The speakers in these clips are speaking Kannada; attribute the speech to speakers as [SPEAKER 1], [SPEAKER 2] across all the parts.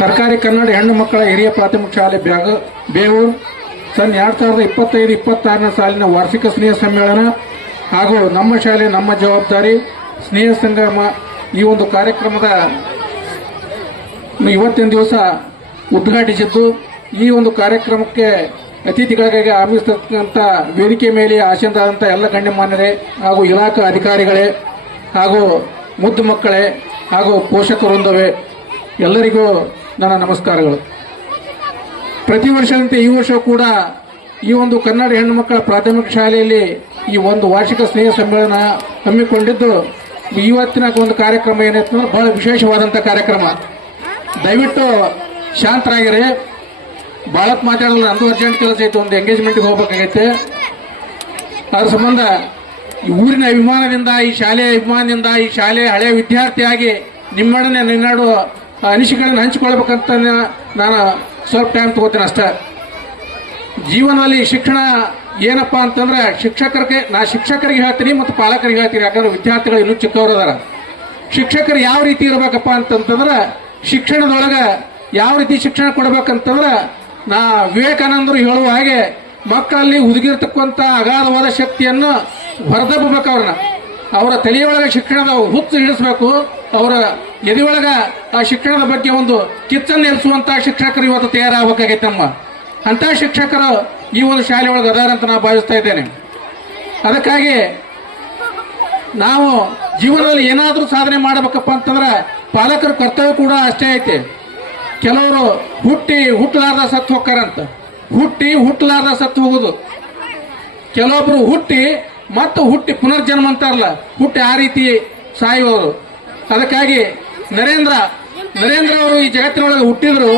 [SPEAKER 1] ಸರ್ಕಾರಿ ಕನ್ನಡ ಹೆಣ್ಣು ಮಕ್ಕಳ ಹಿರಿಯ ಪ್ರಾಥಮಿಕ ಶಾಲೆ ಬ್ಯಾಗ ಬೇವೂರು ಸನ್ ಎರಡ್ ಸಾವಿರದ ಇಪ್ಪತ್ತೈದು, ಇಪ್ಪತ್ತಾರನೇ ಸಾಲಿನ ವಾರ್ಷಿಕ ಸ್ನೇಹ ಸಮ್ಮೇಳನ ಹಾಗೂ ನಮ್ಮ ಶಾಲೆ ನಮ್ಮ ಜವಾಬ್ದಾರಿ. ಸ್ನೇಹ ಸಂಗಮ ಈ ಒಂದು ಕಾರ್ಯಕ್ರಮದ ಇವತ್ತಿನ ದಿವಸ ಉದ್ಘಾಟಿಸಿದ್ದು. ಈ ಒಂದು ಕಾರ್ಯಕ್ರಮಕ್ಕೆ ಅತಿಥಿಗಳಿಗೆ ಆಗಮಿಸತಕ್ಕಂಥ ವೇದಿಕೆ ಮೇಲೆ ಆಸೀನರಾದಂಥ ಎಲ್ಲ ಗಣ್ಯಮಾನ್ಯರೇ ಹಾಗೂ ಇಲಾಖಾ ಅಧಿಕಾರಿಗಳೇ ಹಾಗೂ ಮುದ್ದು ಮಕ್ಕಳೇ ಹಾಗೂ ಪೋಷಕರೊಂದವೇ ಎಲ್ಲರಿಗೂ ನನ್ನ ನಮಸ್ಕಾರಗಳು. ಪ್ರತಿ ವರ್ಷದಂತೆ ಈ ವರ್ಷ ಕೂಡ ಈ ಒಂದು ಕನ್ನಡ ಹೆಣ್ಣು ಮಕ್ಕಳ ಪ್ರಾಥಮಿಕ ಶಾಲೆಯಲ್ಲಿ ಈ ಒಂದು ವಾರ್ಷಿಕ ಸ್ನೇಹ ಸಮ್ಮೇಳನ ಹಮ್ಮಿಕೊಂಡಿದ್ದು, ಇವತ್ತಿನ ಒಂದು ಕಾರ್ಯಕ್ರಮ ಏನಾಯ್ತು ಅಂದ್ರೆ ಬಹಳ ವಿಶೇಷವಾದಂಥ ಕಾರ್ಯಕ್ರಮ. ದಯವಿಟ್ಟು ಶಾಂತರಾಗಿರಿ. ಭಾಳ ಮಾತಾಡಲ್ಲ, ನಂದು ಅರ್ಜೆಂಟ್ ಕೆಲಸ ಐತೆ, ಒಂದು ಎಂಗೇಜ್ಮೆಂಟ್ಗೆ ಹೋಗ್ಬೇಕಾಗೈತೆ. ಅದ್ರ ಸಂಬಂಧ ಈ ಊರಿನ ಅಭಿಮಾನದಿಂದ, ಈ ಶಾಲೆಯ ಅಭಿಮಾನದಿಂದ, ಈ ಶಾಲೆಯ ಹಳೆಯ ವಿದ್ಯಾರ್ಥಿಯಾಗಿ ನಿಮ್ಮೊಡನೆ ನಿನ್ನಾಡು ಅನಿಸಿಕೆಗಳನ್ನು ಹಂಚಿಕೊಳ್ಬೇಕಂತ ನಾನು ಸ್ವಲ್ಪ ಟೈಮ್ ತಗೋತೀನಿ ಅಷ್ಟೇ. ಜೀವನದಲ್ಲಿ ಶಿಕ್ಷಣ ಏನಪ್ಪ ಅಂತಂದ್ರೆ ಶಿಕ್ಷಕರಿಗೆ, ನಾ ಶಿಕ್ಷಕರಿಗೆ ಹೇಳ್ತೀನಿ ಮತ್ತು ಪಾಲಕರಿಗೆ ಹೇಳ್ತೀನಿ. ಯಾಕಂದ್ರೆ ವಿದ್ಯಾರ್ಥಿಗಳು ಇನ್ನೂ ಚಿಕ್ಕವರು ಅದಾರ. ಶಿಕ್ಷಕರು ಯಾವ ರೀತಿ ಇರಬೇಕಪ್ಪ ಅಂತಂತಂದ್ರೆ ಶಿಕ್ಷಣದೊಳಗೆ ಯಾವ ರೀತಿ ಶಿಕ್ಷಣ ಕೊಡಬೇಕಂತಂದ್ರೆ ನಾ ವಿವೇಕಾನಂದರು ಹೇಳುವ ಹಾಗೆ ಮಕ್ಕಳಲ್ಲಿ ಹುದುಗಿರ್ತಕ್ಕಂಥ ಅಗಾಧವಾದ ಶಕ್ತಿಯನ್ನು ಹೊರದಬ್ಬಬೇಕು ಅವ್ರನ್ನ. ಅವರ ತಲೆಯೊಳಗೆ ಶಿಕ್ಷಣದ ಹುತ್ತು ಹಿಡಿಸಬೇಕು. ಅವರ ಎದೆಯೊಳಗ ಆ ಶಿಕ್ಷಣದ ಬಗ್ಗೆ ಒಂದು ಕಿಚ್ಚನ್ನು ಎಲ್ಸುವಂತ ಶಿಕ್ಷಕರು ಇವತ್ತು ತಯಾರಾಗಬೇಕಾಗೈತೆ ನಮ್ಮ. ಅಂತ ಶಿಕ್ಷಕರು ಈ ಒಂದು ಶಾಲೆಯೊಳಗೆ ಒಳಗೆ ಅದಾರ ಅಂತ ನಾನು ಭಾವಿಸ್ತಾ ಇದ್ದೇನೆ. ಅದಕ್ಕಾಗಿ ನಾವು ಜೀವನದಲ್ಲಿ ಏನಾದರೂ ಸಾಧನೆ ಮಾಡಬೇಕಪ್ಪ ಅಂತಂದ್ರೆ ಪಾಲಕರ ಕರ್ತವ್ಯ ಕೂಡ ಅಷ್ಟೇ ಐತೆ. ಕೆಲವರು ಹುಟ್ಟಿ ಹುಟ್ಟಲಾರ್ದ ಸತ್ತು ಹೋಗ್ತಾರಂತ. ಹುಟ್ಟಿ ಹುಟ್ಟಲಾರ್ದ ಸತ್ತು ಹೋಗುದು. ಕೆಲವೊಬ್ರು ಹುಟ್ಟಿ ಮತ್ತು ಹುಟ್ಟಿ ಪುನರ್ಜನ್ಮ ಅಂತಾರಲ್ಲ, ಹುಟ್ಟಿ ಆ ರೀತಿ ಸಾಯುವವರು. ಅದಕ್ಕಾಗಿ ನರೇಂದ್ರ ನರೇಂದ್ರ ಅವರು ಈ ಜಗತ್ತಿನೊಳಗೆ ಹುಟ್ಟಿದ್ರು,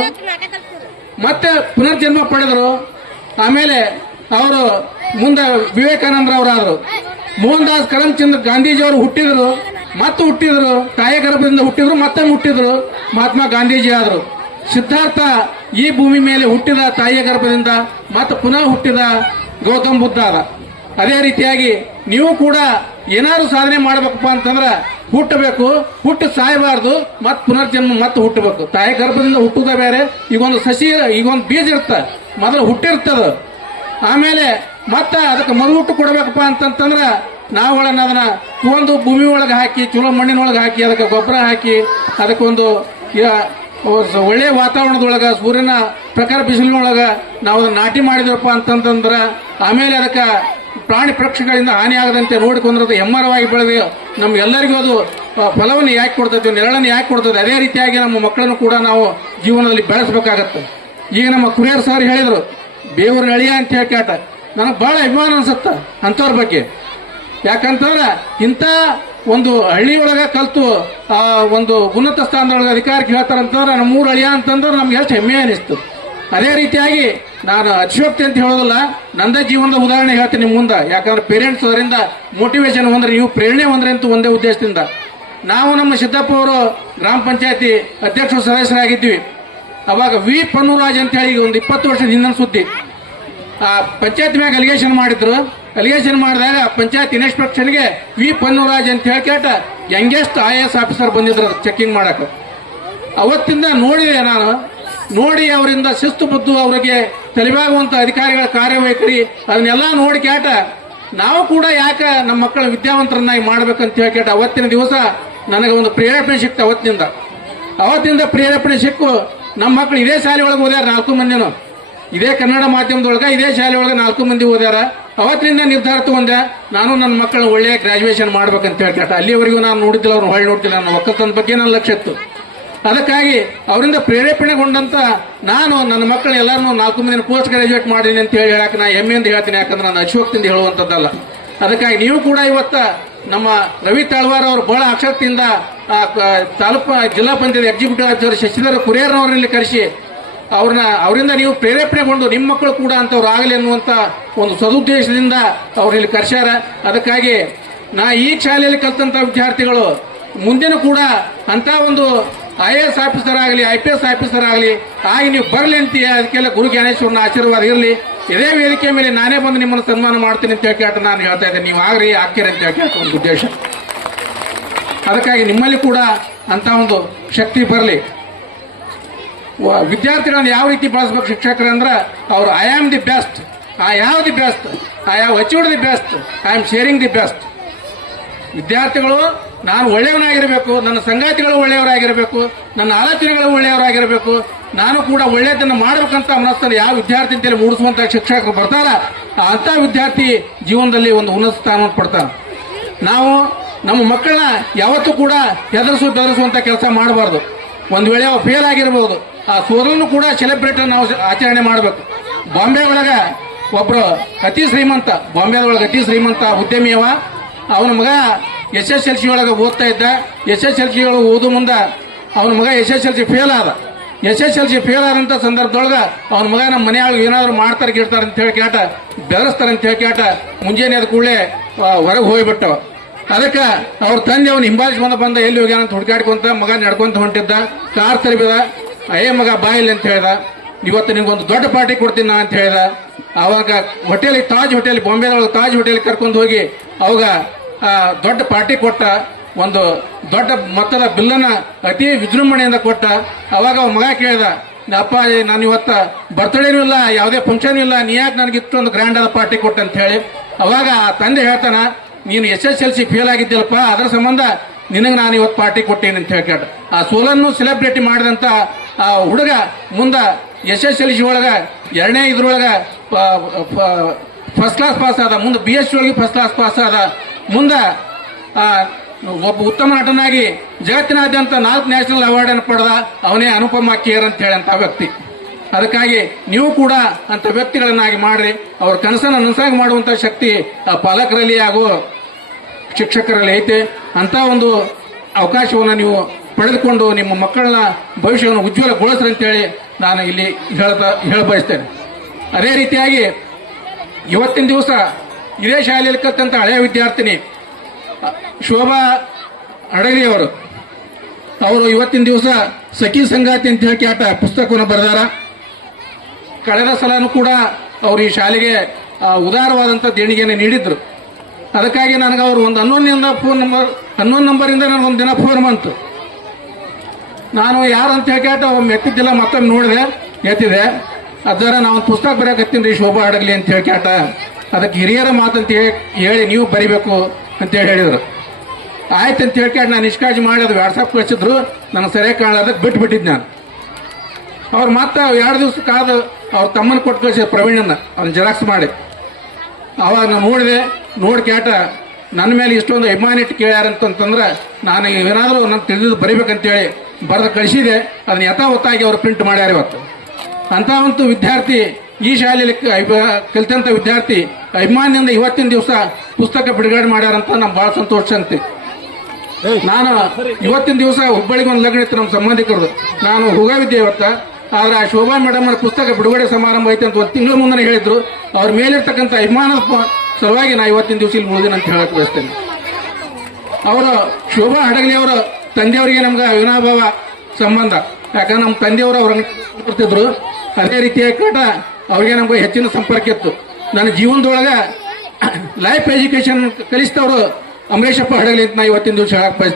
[SPEAKER 1] ಮತ್ತೆ ಪುನರ್ಜನ್ಮ ಪಡೆದರು, ಆಮೇಲೆ ಅವರು ಮುಂದೆ ವಿವೇಕಾನಂದ್ರ ಅವರಾದರು ಮೋಹನ್ ದಾಸ್ ಗಾಂಧೀಜಿ ಗಾಂಧೀಜಿಯವರು ಹುಟ್ಟಿದ್ರು, ಮತ್ತೆ ಹುಟ್ಟಿದ್ರು ಕಾಯಗರ್ಭದಿಂದ ಹುಟ್ಟಿದ್ರು, ಮತ್ತೆ ಹುಟ್ಟಿದ್ರು, ಮಹಾತ್ಮ ಗಾಂಧೀಜಿ ಆದರು. ಸಿದ್ಧಾರ್ಥ ಈ ಭೂಮಿ ಮೇಲೆ ಹುಟ್ಟಿದ ತಾಯಿಯ ಗರ್ಭದಿಂದ, ಮತ್ತೆ ಪುನಃ ಹುಟ್ಟಿದ ಗೌತಮ್ ಬುದ್ಧ ಅದ ಅದೇ ರೀತಿಯಾಗಿ ನೀವು ಕೂಡ ಏನಾದ್ರು ಸಾಧನೆ ಮಾಡಬೇಕಪ್ಪ ಅಂತಂದ್ರೆ ಹುಟ್ಟಬೇಕು, ಹುಟ್ಟು ಸಾಯಬಾರ್ದು, ಮತ್ ಪುನರ್ಜನ್ಮ ಮತ್ತೆ ಹುಟ್ಟಬೇಕು. ತಾಯಿ ಗರ್ಭದಿಂದ ಹುಟ್ಟುದ ಬೇರೆ, ಈಗೊಂದು ಸಸಿ, ಈಗೊಂದು ಬೀಜ ಇರ್ತ ಮೊದಲು ಹುಟ್ಟಿರ್ತದ ಆಮೇಲೆ ಮತ್ತೆ ಅದಕ್ಕೆ ಮರು ಹುಟ್ಟು ಕೊಡಬೇಕಪ್ಪ ಅಂತಂತಂದ್ರೆ ನಾವುಗಳನ್ನ ಅದನ್ನ ಒಂದು ಭೂಮಿ ಒಳಗೆ ಹಾಕಿ, ಚಲೋ ಮಣ್ಣಿನೊಳಗೆ ಹಾಕಿ, ಅದಕ್ಕೆ ಗೊಬ್ಬರ ಹಾಕಿ, ಅದಕ್ಕೊಂದು ಒಳ್ಳೆ ವಾತಾವರಣದೊಳಗ, ಸೂರ್ಯನ ಪ್ರಕಾರ ಬಿಸಿಲಿನೊಳಗೆ ನಾವು ನಾಟಿ ಮಾಡಿದ್ರಪ್ಪ ಅಂತಂತಂದ್ರೆ ಆಮೇಲೆ ಅದಕ್ಕೆ ಪ್ರಾಣಿ ಪಕ್ಷಿಗಳಿಂದ ಹಾನಿಯಾಗದಂತೆ ನೋಡಿಕೊಂಡಿರೋದು ಹೆಮ್ಮರವಾಗಿ ಬೆಳೆದು ನಮಗೆಲ್ಲರಿಗೂ ಅದು ಫಲವನ್ನು ಯಾಕೆ ಕೊಡ್ತದೆ, ನೆರಳನ್ನು ಯಾಕೆ ಕೊಡ್ತದೆ, ಅದೇ ರೀತಿಯಾಗಿ ನಮ್ಮ ಮಕ್ಕಳನ್ನು ಕೂಡ ನಾವು ಜೀವನದಲ್ಲಿ ಬೆಳೆಸಬೇಕಾಗತ್ತೆ. ಈಗ ನಮ್ಮ ಕುರಿಯರ್ ಸರ್ ಹೇಳಿದರು ಬೇವರ ಅಳಿಯ ಅಂತ ಹೇಳಿ ಕೇಟ ನನಗೆ ಬಹಳ ಅಭಿಮಾನ ಅನಿಸುತ್ತೆ ಅಂಥವ್ರ ಬಗ್ಗೆ. ಯಾಕಂತಂದ್ರೆ ಇಂಥ ಒಂದು ಹಳ್ಳಿಯೊಳಗ ಕಲ್ತು, ಆ, ಒಂದು ಉನ್ನತ ಸ್ಥಾನದೊಳಗೆ ಅಧಿಕಾರಕ್ಕೆ ಹೇಳ್ತಾರಂತಂದ್ರೆ ನಮ್ಮೂರು ಅಳಿಯ ಅಂತಂದ್ರೆ ನಮ್ಗೆ ಎಷ್ಟು ಹೆಮ್ಮೆ ಅನಿಸ್ತು. ಅದೇ ರೀತಿಯಾಗಿ ನಾನು ಅತಿಶೋಕ್ತಿ ಅಂತ ಹೇಳೋದಿಲ್ಲ, ನಂದ ಜೀವನದ ಉದಾಹರಣೆ ಹೇಳ್ತೀನಿ ನಿಮ್ಮ ಮುಂದೆ. ಯಾಕಂದ್ರೆ ಪೇರೆಂಟ್ಸ್ ಅದರಿಂದ ಮೋಟಿವೇಶನ್ ಹೊಂದ್ರೆ ನೀವು ಪ್ರೇರಣೆ ಹೊಂದ್ರೆ ಅಂತ ಒಂದೇ ಉದ್ದೇಶದಿಂದ. ನಾವು ನಮ್ಮ ಸಿದ್ದಪ್ಪ ಅವರು ಗ್ರಾಮ ಪಂಚಾಯತಿ ಅಧ್ಯಕ್ಷರು ಸದಸ್ಯರಾಗಿದ್ವಿ ಅವಾಗ ವಿ ಪನ್ನೂರಾಜ್ ಅಂತ ಹೇಳಿ ಒಂದು ಇಪ್ಪತ್ತು ವರ್ಷದ ಹಿಂದಿನ ಸುದ್ದಿ. ಆ ಪಂಚಾಯತ್ ಮ್ಯಾಗ ಅಲಿಗೇಷನ್ ಮಾಡಿದ್ರು. ಅಲಿಗೇಷನ್ ಮಾಡಿದಾಗ ಪಂಚಾಯತ್ ಇನ್ಸ್ಪೆಕ್ಷನ್ಗೆ ವಿ ಪನ್ನೂರಾಜ್ ಅಂತ ಹೇಳಿ ಕೇಟ ಯಂಗೆಸ್ಟ್ ಐ ಎಸ್ ಆಫೀಸರ್ ಬಂದಿದ್ರು ಚೆಕಿಂಗ್ ಮಾಡಕ್ಕೆ. ಅವತ್ತಿಂದ ನೋಡಿದೆ ನಾನು ನೋಡಿ ಅವರಿಂದ ಶಿಸ್ತು ಬದ್ದು ಅವರಿಗೆ ತಲೆಬಾಗುವಂತ ಅಧಿಕಾರಿಗಳ ಕಾರ್ಯವೈಖರಿ. ಅದನ್ನೆಲ್ಲ ನೋಡಿ ಕೇಟ, ನಾವು ಕೂಡ ಯಾಕೆ ನಮ್ಮ ಮಕ್ಕಳ ವಿದ್ಯಾವಂತರನ್ನಾಗಿ ಮಾಡ್ಬೇಕಂತ ಹೇಳಿ ಕೇಟ, ಅವತ್ತಿನ ದಿವಸ ನನಗೆ ಒಂದು ಪ್ರೇರೇಪಣೆ ಸಿಕ್ತು ಅವತ್ತಿನಿಂದ ಅವತ್ತಿನಿಂದ ಪ್ರೇರೇಪಣೆ ಸಿಕ್ಕು, ನಮ್ಮ ಮಕ್ಕಳು ಇದೇ ಶಾಲೆ ಒಳಗೆ ಓದ್ಯಾರ ನಾಲ್ಕು ಮಂದಿನ. ಇದೇ ಕನ್ನಡ ಮಾಧ್ಯಮದೊಳಗೆ ಇದೇ ಶಾಲೆ ಒಳಗೆ ನಾಲ್ಕು ಮಂದಿ ಓದ್ಯಾರ. ಅವತ್ತಿನಿಂದ ನಿರ್ಧಾರ ತಗೊಂಡೆ, ನಾನು ನನ್ನ ಮಕ್ಕಳು ಒಳ್ಳೆಯ ಗ್ರಾಜುಯೇಷನ್ ಮಾಡ್ಬೇಕಂತ ಹೇಳ್ಕೇಟ ಅಲ್ಲಿವರೆಗೂ ನಾನು ನೋಡಿದ್ದಿಲ್ಲ, ಅವ್ರನ್ನ ಹೊಳ್ಳಿ ನೋಡ್ತಿಲ್ಲ ನನ್ನ ಒಕ್ಕಲ್ತನ ಬಗ್ಗೆ ನನ್ನ ಲಕ್ಷ್ಯ ಇತ್ತು. ಅದಕ್ಕಾಗಿ ಅವರಿಂದ ಪ್ರೇರೇಪಣೆಗೊಂಡಂತ ನಾನು ನನ್ನ ಮಕ್ಕಳು ಎಲ್ಲರನ್ನೂ ನಾಲ್ಕು ಮಂದಿನ ಪೋಸ್ಟ್ ಗ್ರಾಜುಯೇಟ್ ಮಾಡಿದ್ದೀನಿ ಅಂತ ಹೇಳಿ ಹೇಳಕ್ಕೆ ನಾ ಹೆಮ್ಮೆಯಿಂದ ಹೇಳ್ತೀನಿ, ಯಾಕಂದ್ರೆ ನಾನು ಅಶೋಕ್ತಿಂದ ಹೇಳುವಂಥದ್ದಲ್ಲ. ಅದಕ್ಕಾಗಿ ನೀವು ಕೂಡ ಇವತ್ತ ನಮ್ಮ ರವಿ ತಾಳ್ವಾರ್ ಅವರು ಬಹಳ ಅಕ್ಷರತೆಯಿಂದ ತಾಲೂಕು ಜಿಲ್ಲಾ ಪಂಚಾಯತ್ ಎಕ್ಸಿಕ್ಯೂಟಿವ್ ಆಫೀಸರ್ ಶಶಿಧರ ಕುರಿಯರ್ನವರಲ್ಲಿ ಕರೆಸಿ ಅವ್ರನ್ನ, ಅವರಿಂದ ನೀವು ಪ್ರೇರೇಪಣೆಗೊಂಡು ನಿಮ್ಮ ಮಕ್ಕಳು ಕೂಡ ಅಂತವ್ರು ಆಗಲಿ ಅನ್ನುವಂಥ ಒಂದು ಸದುದ್ದೇಶದಿಂದ ಅವ್ರು ಇಲ್ಲಿ ಕರೆಸ್ಯಾರ. ಅದಕ್ಕಾಗಿ ನಾ ಈ ಶಾಲೆಯಲ್ಲಿ ಕಲ್ತಂಥ ವಿದ್ಯಾರ್ಥಿಗಳು ಮುಂದಿನ ಕೂಡ ಅಂತ ಒಂದು ಐ ಎ ಎಸ್ ಆಫೀಸರ್ ಆಗಲಿ, ಐ ಪಿ ಎಸ್ ಆಫೀಸರ್ ಆಗಲಿ ಆಗಿ ನೀವು ಬರಲಿ ಅಂತೀಯ? ಅದಕ್ಕೆಲ್ಲ ಗುರು ಜ್ಞಾನೇಶ್ವರನ ಆಶೀರ್ವಾದ ಇರಲಿ. ಇದೇ ವೇದಿಕೆ ಮೇಲೆ ನಾನೇ ಬಂದು ನಿಮ್ಮನ್ನು ಸನ್ಮಾನ ಮಾಡ್ತೀನಿ ಅಂತ ಹೇಳ್ಕೇಟ ನಾನು ಹೇಳ್ತಾ ಇದ್ದೇನೆ. ನೀವು ಆಗ್ರಿ ಹಾಕ್ತೀರಿ ಅಂತ ಹೇಳ್ಕೇಟ ಒಂದು ಉದ್ದೇಶ. ಅದಕ್ಕಾಗಿ ನಿಮ್ಮಲ್ಲಿ ಕೂಡ ಅಂತ ಒಂದು ಶಕ್ತಿ ಬರಲಿ. ವಿದ್ಯಾರ್ಥಿಗಳನ್ನು ಯಾವ ರೀತಿ ಬಳಸ್ಬೇಕು ಶಿಕ್ಷಕರು ಅಂದ್ರೆ, ಅವರು I am the best I have the best I have achieved the best I am sharing the best ವಿದ್ಯಾರ್ಥಿಗಳು, ನಾನು ಒಳ್ಳೆಯವನಾಗಿರಬೇಕು, ನನ್ನ ಸಂಗಾತಿಗಳು ಒಳ್ಳೆಯವರಾಗಿರಬೇಕು, ನನ್ನ ಆಲೋಚನೆಗಳು ಒಳ್ಳೆಯವರಾಗಿರಬೇಕು, ನಾನು ಕೂಡ ಒಳ್ಳೆಯದನ್ನು ಮಾಡಬೇಕಂತ ಮನಸ್ಸನ್ನು ಯಾವ ವಿದ್ಯಾರ್ಥಿ ಅಂತೇಳಿ ಮೂಡಿಸುವಂತ ಶಿಕ್ಷಕರು ಬರ್ತಾರ ಅಂತ ವಿದ್ಯಾರ್ಥಿ ಜೀವನದಲ್ಲಿ ಒಂದು ಉನ್ನತ ಸ್ಥಾನವನ್ನು ಪಡ್ತಾನೆ ನಾವು ನಮ್ಮ ಮಕ್ಕಳನ್ನ ಯಾವತ್ತೂ ಕೂಡ ಹೆದರಿಸು ಬೆದರಿಸುವಂತ ಕೆಲಸ ಮಾಡಬಾರ್ದು. ಒಂದು ವೇಳೆ ಅವು ಫೇಲ್ ಆಗಿರಬಹುದು ಆ ಸೋದರನ್ನು ಕೂಡ ಸೆಲೆಬ್ರೇಟ್ ನಾವು ಆಚರಣೆ ಮಾಡಬೇಕು. ಬಾಂಬೆ ಒಳಗ ಒಬ್ರು ಅತಿ ಶ್ರೀಮಂತ ಬಾಂಬೆ ಒಳಗೆ ಅತಿ ಶ್ರೀಮಂತ ಉದ್ಯಮಿಯವ ಅವನ ಮಗ ಎಸ್ ಎಸ್ ಎಲ್ ಸಿ ಒಳಗೆ ಓದ್ತಾ ಇದ್ದ. ಎಸ್ ಎಸ್ ಎಲ್ ಸಿ ಒಳಗೆ ಓದು ಮುಂದೆ ಅವನ ಮಗ S S L C fail ಆದ. S S L C fail ಆದಂಥ ಸಂದರ್ಭದೊಳಗ ಅವನ ಮಗ ನಮ್ಮ ಮನೆಯೊಳಗೆ ಏನಾದರೂ ಮಾಡ್ತಾರೆ, ಗಿಡ್ತಾರೆ ಅಂತ ಹೇಳಿ ಕೇಟ ಬೆದರಿಸ್ತಾರೆ ಅಂತ ಹೇಳಿ ಕೇಟ ಮುಂಜಾನೆ ಅದ ಕೂಡಲೇ ಹೊರಗೆ ಹೋಗಿಬಿಟ್ಟವ ಅದಕ್ಕೆ ಅವ್ರ ತಂದೆ ಅವನು ಹಿಂಬಾಲಿಸ್ಕೊಂಡ ಬಂದ ಎಲ್ಲಿ ಹೋಗ್ಯಾನ ಅಂತ ಹುಡುಕಾಡ್ಕೊಂತ ಮಗ ನಡ್ಕೊಂತ ಹೊಂಟಿದ್ದ. ಕಾರ್ ತರಬಿದ. ಅಯ್ಯ ಮಗ ಬಾಯಿಲ್ ಅಂತ ಹೇಳ್ದ. ಇವತ್ತು ನಿಮ್ಗೊಂದು ದೊಡ್ಡ ಪಾರ್ಟಿ ಕೊಡ್ತೀನಿ ನಾ ಅಂತ ಹೇಳ್ದ. ಅವಾಗ ಹೋಟೆಲ್ ತಾಜ್ ಹೋಟೆಲ್ ಬಾಂಬೆದೊಳಗೆ ತಾಜ್ ಹೋಟೆಲ್ ಕರ್ಕೊಂಡು ಹೋಗಿ ಅವಾಗ ದೊಡ್ಡ ಪಾರ್ಟಿ ಕೊಟ್ಟ, ಒಂದು ದೊಡ್ಡ ಮೊತ್ತದ ಬಿಲ್ಲನ್ನ ಅತಿ ವಿಜೃಂಭಣೆಯಿಂದ ಕೊಟ್ಟ, ಅವಾಗ ಅವ ಮಗ ಕೇಳ್ದ, ಅಪ್ಪ ನಾನು ಇವತ್ತ ಬರ್ತಡೇನೂ ಇಲ್ಲ, ಯಾವುದೇ ಫಂಕ್ಷನ್ ಇಲ್ಲ, ನೀ ಯಾಕೆ ನನಗೆ ಇಷ್ಟೊಂದು ಗ್ರ್ಯಾಂಡ್ ಪಾರ್ಟಿ ಕೊಟ್ಟ ಅಂತ ಹೇಳಿ. ಅವಾಗ ಆ ತಂದೆ ಹೇಳ್ತಾನ, ನೀನು S S L C fail ಆಗಿದ್ದಿಲ್ಲಪ್ಪ ಅದರ ಸಂಬಂಧ ನಿನಗೆ ನಾನು ಇವತ್ತು ಪಾರ್ಟಿ ಕೊಟ್ಟೇನೆ ಅಂತ ಹೇಳ್ಕೊಂಡ ಆ ಸೋಲನ್ನು ಸೆಲೆಬ್ರಿಟಿ ಮಾಡಿದಂತ ಆ ಹುಡುಗ ಮುಂದ ಎಸ್ ಎಸ್ ಎಲ್ ಸಿ ಒಳಗ, ಎರಡನೇ ಇದ್ರೊಳಗ ಫಸ್ಟ್ ಕ್ಲಾಸ್ ಪಾಸ್ ಆದ, ಮುಂದೆ ಬಿ ಎಸ್ ಹೋಗಿ ಫಸ್ಟ್ ಕ್ಲಾಸ್ ಪಾಸ್ ಆದ, ಮುಂದೆ ಒಬ್ಬ ಉತ್ತಮ ನಟನಾಗಿ ಜಗತ್ತಿನಾದ್ಯಂತ ನಾಲ್ಕು ನ್ಯಾಷನಲ್ ಅವಾರ್ಡ್ ಅನ್ನು ಪಡೆದ ಅವನೇ ಅನುಪಮ ಕೇರ್ ಅಂತ ಹೇಳಂತ ವ್ಯಕ್ತಿ. ಅದಕ್ಕಾಗಿ ನೀವು ಕೂಡ ಅಂತ ವ್ಯಕ್ತಿಗಳನ್ನಾಗಿ ಮಾಡ್ರಿ. ಅವ್ರ ಕನಸನ್ನು ನನಸಾಗಿ ಮಾಡುವಂತ ಶಕ್ತಿ ಆ ಪಾಲಕರಲ್ಲಿ ಹಾಗೂ ಶಿಕ್ಷಕರಲ್ಲಿ ಐತೆ. ಅಂತ ಒಂದು ಅವಕಾಶವನ್ನು ನೀವು ಪಡೆದುಕೊಂಡು ನಿಮ್ಮ ಮಕ್ಕಳನ್ನ ಭವಿಷ್ಯವನ್ನು ಉಜ್ವಲಗೊಳಿಸ್ರಿ ಅಂತೇಳಿ ನಾನು ಇಲ್ಲಿ ಹೇಳ್ತಾ ಹೇಳ ಬಯಸ್ತೇನೆ ಅದೇ ರೀತಿಯಾಗಿ ಇವತ್ತಿನ ದಿವಸ ಇದೇ ಶಾಲೆಯಲ್ಲಿ ಕಲಿತಂತ ಹಳೆಯ ವಿದ್ಯಾರ್ಥಿನಿ ಶೋಭಾ ಅಡಗಿ ಅವರು. ಅವರು ಇವತ್ತಿನ ದಿವಸ ಸಖಿ ಸಂಗಾತಿ ಅಂತ ಹೇಳಿ ಆಟ ಪುಸ್ತಕವನ್ನು ಬರೆದಾರ. ಕಳೆದ ಸಲನೂ ಕೂಡ ಅವರು ಈ ಶಾಲೆಗೆ ಉದಾರವಾದಂಥ ದೇಣಿಗೆಯನ್ನು ನೀಡಿದ್ರು. ಅದಕ್ಕಾಗಿ ನನಗೆ ಅವರು ಒಂದು ಹನ್ನೊಂದರಿಂದ ಫೋನ್ ನಂಬರ್ ಹನ್ನೊಂದು ನಂಬರಿಂದ ನನಗೆ ಒಂದು ದಿನ ಫೋನ್ ಬಂತು. ನಾನು ಯಾರು ಅಂತ ಹೇಳ್ಕಾಟ ಒಮ್ಮೆ ಎತ್ತಿದ್ದಿಲ್ಲ, ಮತ್ತೊಮ್ಮೆ ನೋಡಿದೆ, ಎತ್ತಿದೆ. ಅದರ ನಾವು ಒಂದು ಪುಸ್ತಕ ಬರೆಯಕತ್ತೀನಿ ರೀ, ಶೋಭಾ ಹಡಗಲಿ ಅಂತ ಹೇಳಿ ಕೇಟ ಅದಕ್ಕೆ ಹಿರಿಯರ ಮಾತಂತ ಅಂತ ಹೇಳಿ ನೀವು ಬರಿಬೇಕು ಅಂತೇಳಿ ಹೇಳಿದರು. ಆಯ್ತು ಅಂತ ಹೇಳ್ಕೊಂಡು ನಾನು ನಿಷ್ಕಾಳಜಿ ಮಾಡಿ ಅದು ವಾಟ್ಸಪ್ ಕಳಿಸಿದ್ರು. ನನಗೆ ಸರಿಯಾಗಿ ಬಿಟ್ಟು ಬಿಟ್ಬಿಟ್ಟಿದ್ದು ನಾನು. ಅವ್ರು ಮತ್ತೆ ಎರಡು ದಿವಸ ಕಾದ ಅವ್ರ ತಮ್ಮನ ಕೊಟ್ಟು ಕಳಿಸಿದ ಪ್ರವೀಣನ ಅವ್ನ ಜೆರಾಕ್ಸ್ ಮಾಡಿ. ಅವಾಗ ನಾನು ನೋಡಿದೆ, ನೋಡಿ ಕೇಟ ನನ್ನ ಮೇಲೆ ಇಷ್ಟೊಂದು ಅಭಿಮಾನಿಟ್ಟು ಕೇಳ್ಯಾರಂತಂದ್ರೆ ನಾನು ಏನಾದರೂ ನಾನು ತಿಳಿದು ಬರಿಬೇಕಂತೇಳಿ ಬರೆದು ಕಳಿಸಿದೆ. ಅದನ್ನ ಯಥಾವತ್ತಾಗಿ ಅವರು ಪ್ರಿಂಟ್ ಮಾಡ್ಯಾರ ಇವತ್ತು. ಅಂತ ಒಂದು ವಿದ್ಯಾರ್ಥಿ ಈ ಶಾಲೆಯಲ್ಲಿ ಕಲಿತಂಥ ವಿದ್ಯಾರ್ಥಿ ಅಭಿಮಾನದಿಂದ ಇವತ್ತಿನ ದಿವಸ ಪುಸ್ತಕ ಬಿಡುಗಡೆ ಮಾಡ್ಯಾರಂತ ನಮ್ಗೆ ಬಹಳ ಸಂತೋಷ ಅಂತೆ. ನಾನು ಇವತ್ತಿನ ದಿವಸ ಹುಬ್ಬಳ್ಳಿಗೆ ಒಂದು ಲಗ್ನ ಇತ್ತು ನಮ್ಮ ಸಂಬಂಧಿಕರದು. ನಾನು ಹೋಗಿದ್ದೆ ಇವತ್ತ. ಆದ್ರೆ ಆ ಶೋಭಾ ಮೇಡಮ್ ಪುಸ್ತಕ ಬಿಡುಗಡೆ ಸಮಾರಂಭ ಐತೆ ಅಂತ ಒಂದು ತಿಂಗಳ ಮುಂದೆ ಹೇಳಿದ್ರು. ಅವ್ರ ಮೇಲಿರ್ತಕ್ಕಂಥ ಅಭಿಮಾನದ ಸಲುವಾಗಿ ನಾ ಇವತ್ತಿನ ದಿವಸ ಇಲ್ಲಿ ಮುಗಿದಿನ ಅಂತ ಹೇಳಕ್ ಬಯಸ್ತೇನೆ. ಅವರು ಶೋಭಾ ಹಡಗಲಿ ಅವರ ತಂದೆಯವರಿಗೆ ನಮ್ಗೆ ಅವಿನಾಭಾವ ಸಂಬಂಧ. ಯಾಕಂದ್ರೆ ನಮ್ಮ ತಂದೆಯವರು ಅವ್ರ ಬರ್ತಿದ್ರು ಅದೇ ರೀತಿಯ ಕಟ ಅವ್ರಿಗೆ ನಮ್ಗೆ ಹೆಚ್ಚಿನ ಸಂಪರ್ಕ ಇತ್ತು. ನನ್ನ ಜೀವನದೊಳಗ ಲೈಫ್ ಎಜುಕೇಶನ್ ಕಲಿಸಿದವರು ಅಮರೇಶಪ್ಪ ಹಡಗಲಿ ಅಂತ ನಾ ಇವತ್ತಿನ ದಿವಸ ಹೇಳಕ್ ಬಯಸ್ತೇನೆ.